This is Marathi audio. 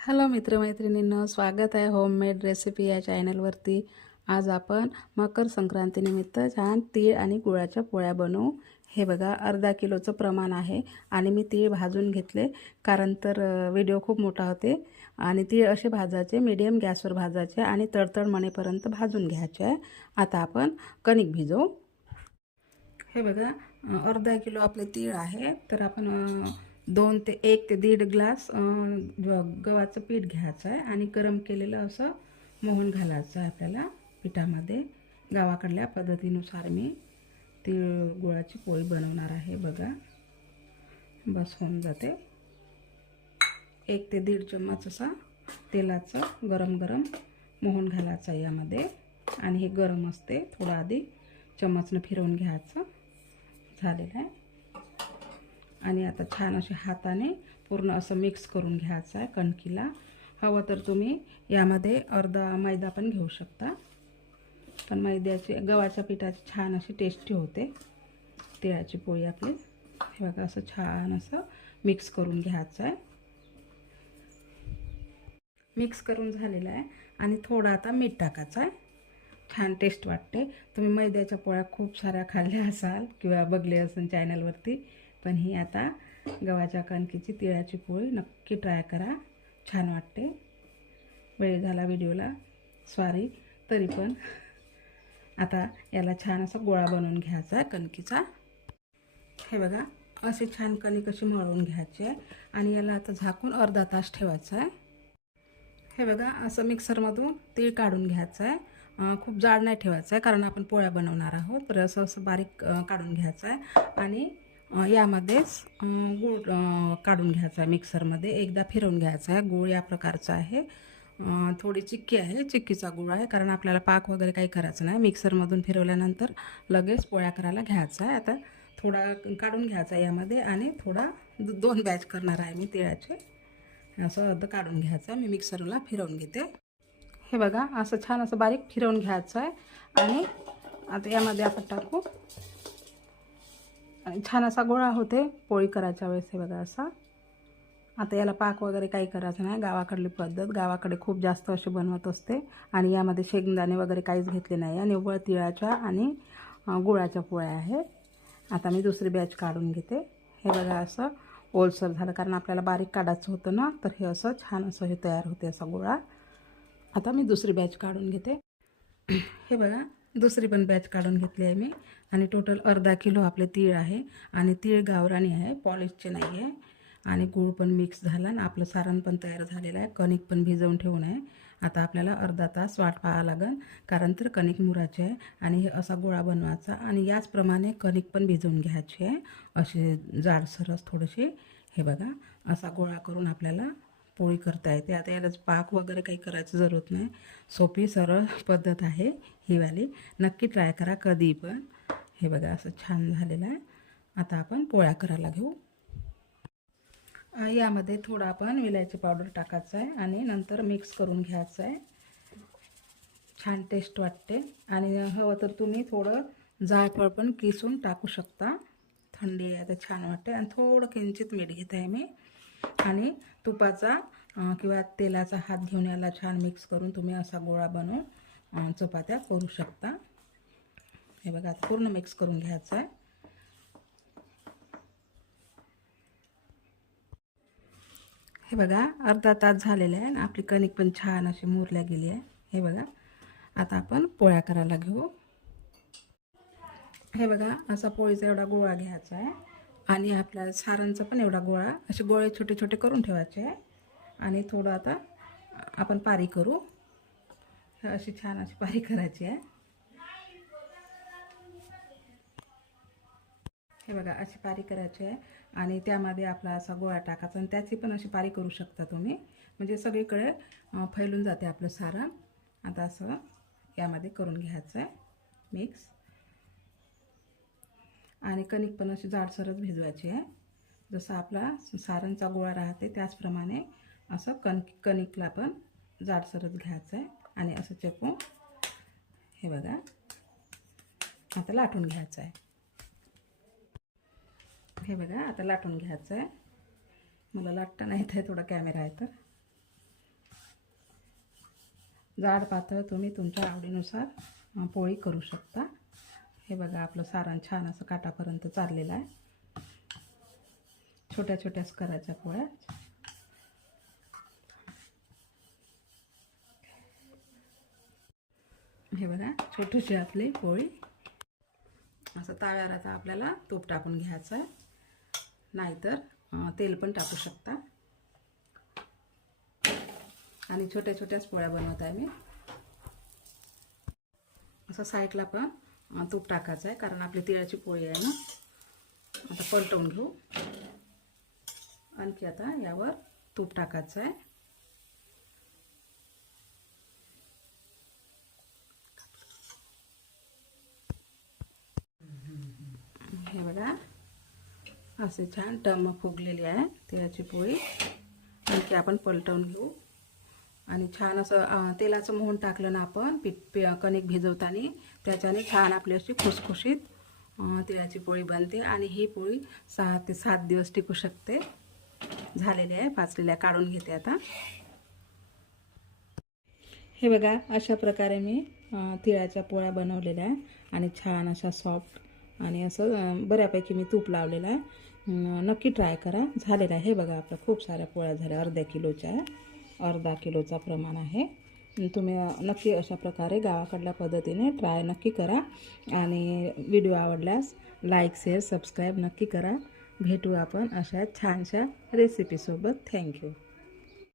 हॅलो मित्रमैत्रिणींनो स्वागत आहे होममेड रेसिपी या चॅनलवरती आज आपण मकर संक्रांतीनिमित्त छान तीळ आणि गुळाच्या पोळ्या बनवू. हे बघा अर्धा किलोचं प्रमाण आहे आणि मी तीळ भाजून घेतले कारण तर व्हिडिओ खूप मोठा होते. आणि तीळ असे भाजायचे मीडियम गॅसवर भाजायचे आणि तडतड मणेपर्यंत भाजून घ्यायचे. आहे आता आपण कणिक भिजवू. हे बघा अर्धा किलो आपले तीळ आहे. तर आपण दोन ते एक ते दीड ग्लास गव्हाचं पीठ घ्यायचं आहे आणि गरम केलेलं असं मोहन घालायचं आहे आपल्याला पिठामध्ये. गावाकडल्या पद्धतीनुसार मी तीळ गुळाची पोळी बनवणार आहे बघा. बस होऊन जाते. एक ते दीड चम्मच असा तेलाचं गरम गरम मोहन घालायचं आहे यामध्ये. आणि हे गरम असते थोडं आधी चम्मचनं फिरवून घ्यायचं. झालेलं आहे. आणि आता छान असे हाताने पूर्ण असं मिक्स करून घ्यायचं आहे कणकीला. हवं तर तुम्ही यामध्ये अर्धा मैदा पण घेऊ शकता. पण मैद्याची गव्हाच्या पिठाची छान अशी टेस्टी होते. तिळाची पोळी आपली. हे बघा असं छान असं मिक्स करून घ्यायचं आहे. मिक्स करून झालेलं आहे आणि थोडं आता मीठ टाकायचं आहे. छान टेस्ट वाटते. तुम्ही मैद्याच्या पोळ्या खूप साऱ्या खाल्ल्या असाल किंवा बघले असेल चॅनलवरती पण ही आता गव्हाच्या कणकीची तिळाची पोळी नक्की ट्राय करा. छान वाटते. वेळ झाला व्हिडिओला. सॉरी तरी पण. आता याला छान असा गोळा बनवून घ्यायचा आहे कणकीचा. हे बघा असे छान कणिक अशी मळून घ्यायची आहे. आणि याला आता झाकून अर्धा तास ठेवायचं आहे. हे बघा असं मिक्सरमधून तीळ काढून घ्यायचं आहे. खूप जाड नाही ठेवायचं आहे कारण आपण पोळ्या बनवणार आहोत. तर असं असं बारीक काढून घ्यायचं आहे. आणि यामध्येच गूळ काढून घ्यायचा आहे मिक्सरमध्ये. एकदा फिरवून घ्यायचा आहे. गूळ या प्रकारचा आहे. थोडी चिक्की आहे. चिक्कीचा गूळ आहे. कारण आपल्याला पाक वगैरे काही करायचं नाही. मिक्सरमधून फिरवल्यानंतर लगेच पोळ्या करायला घ्यायचा आहे. आता थोडा काढून घ्यायचा आहे यामध्ये आणि थोडा दोन बॅच करणार आहे मी तिळाचे. असं अर्ध काढून घ्यायचं आहे. मी मिक्सरला फिरवून घेते. हे बघा असं छान असं बारीक फिरवून घ्यायचं आहे. आणि आता यामध्ये आपण टाकू. छान असा गोळा होते पोळी करायच्या वेळेस हे बघा असा. आता याला पाक वगैरे काही करायचं नाही. गावाकडली पद्धत गावाकडे खूप जास्त असे बनवत असते. आणि यामध्ये शेंगदाणे वगैरे काहीच घेतले नाही. आहे निव्वळ तिळाच्या आणि गुळाच्या पोळ्या आहे आता मी दुसरी बॅच काढून घेते. हे बघा असं ओलसर झालं. कारण आपल्याला बारीक काढायचं होतं ना तर हे असं छान असं हे तयार होते असा गोळा. आता मी दुसरी बॅच काढून घेते. हे बघा. दुसरी पण बॅच काढून घेतली आहे मी. आणि टोटल अर्धा किलो आपले तीळ आहे. आणि तीळ गावरानी आहे पॉलिशचे नाही आहे. आणि गूळ पण मिक्स झाला आणि आपलं सारण पण तयार झालेलं आहे. कणिक पण भिजवून ठेवून आहे. आता आपल्याला अर्धा तास वाट पाहावं लागेल. कारण तर कणिक मुराचे आहे आणि हे असा गोळा बनवायचा आणि याचप्रमाणे कणिक पण भिजवून घ्यायची आहे. असे जाडसरस थोडेसे हे बघा असा गोळा करून आपल्याला पोळी करता येते आता यालाच पाक वगैरे काही करायची जरूरत नाही. सोपी सरळ पद्धत आहे ही वाली. नक्की ट्राय करा कधी पण. हे बघा असं छान झालेलं आहे. आता आपण पोळ्या करायला घेऊ. यामध्ये थोडं आपण विलायची पावडर टाकायचं आहे आणि नंतर मिक्स करून घ्यायचं आहे. छान टेस्ट वाटते. आणि हवं तर तुम्ही थोडं जायफळ पण किसून टाकू शकता. थंडी आहे तर छान वाटते. आणि थोडं किंचित मीठ घेत आहे मी. आणि तुपाचा किंवा तेलाचा हात घेऊन याला छान मिक्स करून तुम्ही असा गोळा बनवून चपात्या करू शकता. हे बघा पूर्ण मिक्स करून घ्यायचं आहे. हे बघा अर्धा तास झालेला आहे आणि आपली कणिक पण छान अशी मुरल्या गेली आहे. हे बघा आता आपण पोळ्या करायला घेऊ. हे बघा असा पोळीचा एवढा गोळा घ्यायचा आहे. आणि आपल्या सारांचा पण एवढा गोळा. असे गोळे छोटे छोटे करून ठेवायचे. आहे आणि थोडं आता आपण पारी करू. अशी छान अशी पारी करायची आहे. हे बघा अशी पारी करायची आहे. आणि त्यामध्ये आपला असा गोळा टाकायचा आणि त्याची पण अशी पारी करू शकता तुम्ही. म्हणजे सगळीकडे फैलून जाते आपलं सारण आता असं यामध्ये करून घ्यायचं आहे. मिक्स. आणि कणिक पण अशी जाडसरच भिजवायची आहे. जसं आपला सारणचा गोळा राहते त्याचप्रमाणे असं कण कणिकला पण जाडसरच घ्यायचं आहे. आणि असं चेपून हे बघा आता लाटून घ्यायचं आहे. हे बघा आता लाटून घ्यायचं आहे. मला लाटता नाही येत आहे थोडा कॅमेरा आहे तर. जाड पातळ तुम्ही तुमच्या आवडीनुसार पोळी करू शकता. हे बघा आपलं सारण छान असं काटापर्यंत चाललेलं आहे. छोट्या छोट्याच करायच्या पोळ्या. हे बघा छोटीशी आपली पोळी. असं ताव्यावर आता आपल्याला तूप टाकून घ्यायचं आहे. नाहीतर तेल पण टाकू शकता. आणि छोट्या छोट्याच पोळ्या बनवत आहे मी. असं साईडला पण तूप टाकायचं आहे कारण आपली तिळाची पोळी आहे ना. आता पलटवून घेऊ. आणखी आता यावर तूप टाकायचं आहे. हे बघा असे छान टम फुगलेली आहे तिळाची पोळी. आणखी आपण पलटवून घेऊ. आणि छान असं तेलाचं मोहन टाकलं ना आपण पीठ पी कणिक भिजवताना त्याच्याने छान आपली अशी खुसखुशीत तिळाची पोळी बनते आणि ही पोळी सहा ते सात दिवस टिकू शकते. झालेली आहे पाचलेल्या काढून घेते आता. हे बघा अशा प्रकारे मी तिळाच्या पोळ्या बनवलेल्या आहे आणि छान अशा सॉफ्ट आणि असं बऱ्यापैकी मी तूप लावलेलं आहे. नक्की ट्राय करा. झालेलं आहे हे बघा आपलं खूप साऱ्या पोळ्या झाल्या अर्ध्या किलोच्या. आहे अर्धा किलोचा प्रमाण आहे. तुम्ही नक्की अशा प्रकारे गावाकडल्या पद्धतीने ट्राय नक्की करा आणि व्हिडिओ आवडल्यास लाईक शेअर सबस्क्राईब नक्की करा. भेटू आपण अशा छानशा रेसिपीसोबत थँक्यू